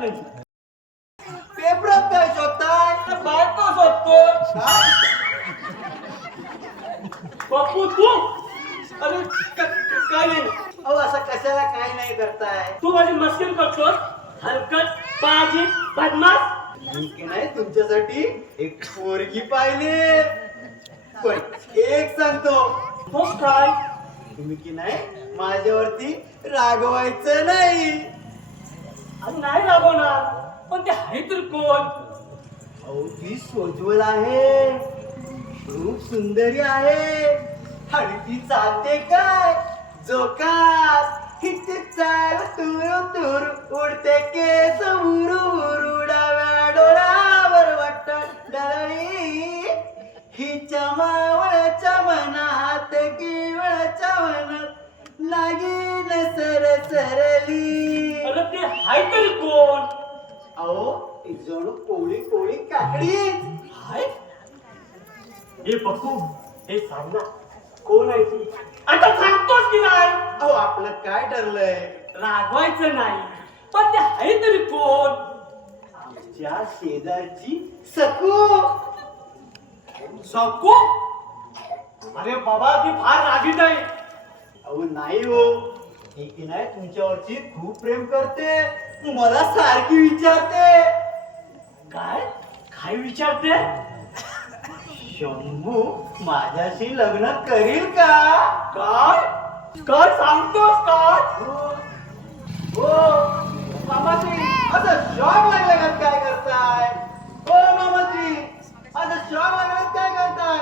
मिळत नाही. पेपरात काय शोधताय? बायको शोधतो. काय? पप्पू तू अरे काय नाही. अहो असं कशाला काय नाही करताय? तू माझी मस्करी करतोस. हलकट पाजी बदमाश. मी की नाही तुमच्यासाठी एक पोरगी पाहिली. पण एक सांगतो, हो काय तुम्ही की नाही माझ्यावरती रागवायचं नाही. आणि नाही राबवणार. पण ते आहे तर कोण? अहो ती सोज्वल आहे, खूप सुंदरी आहे आणि ती चालते काय जोकात. हिची चाल तुरु तुरु उडते केस उरू उरू डाव्या डोळ्यावर वाटत डरळी. हिच्या मावळच्या मनात किवळच्या मनात लागीन सरसरली. अरे ते आहे तरी कोण? अहो एक जणू कोळी कोळी काकडीच. हाय हे पप्पू हे सांग ना कोण आहे ती? आता सांगतोस की नाही? अहो आपलं काय ठरलंय? रागवायचं नाही. पण ते आहे तरी कोण? आमच्या शेजारची सकू. सकू? अरे बाबा ती फार रागीट आहे. अहो नाही हो, ती की नाही तुमच्यावरची खूप प्रेम करते. मला सारखी विचारते, काय काय विचारते? शंभू माझ्याशी लग्न करील का? काय काय सांगतोस काय? हो मामाजी, असं शॉक लागल्यागत काय करताय? हो मामाजी, असं शॉक लागल्यागत काय करताय?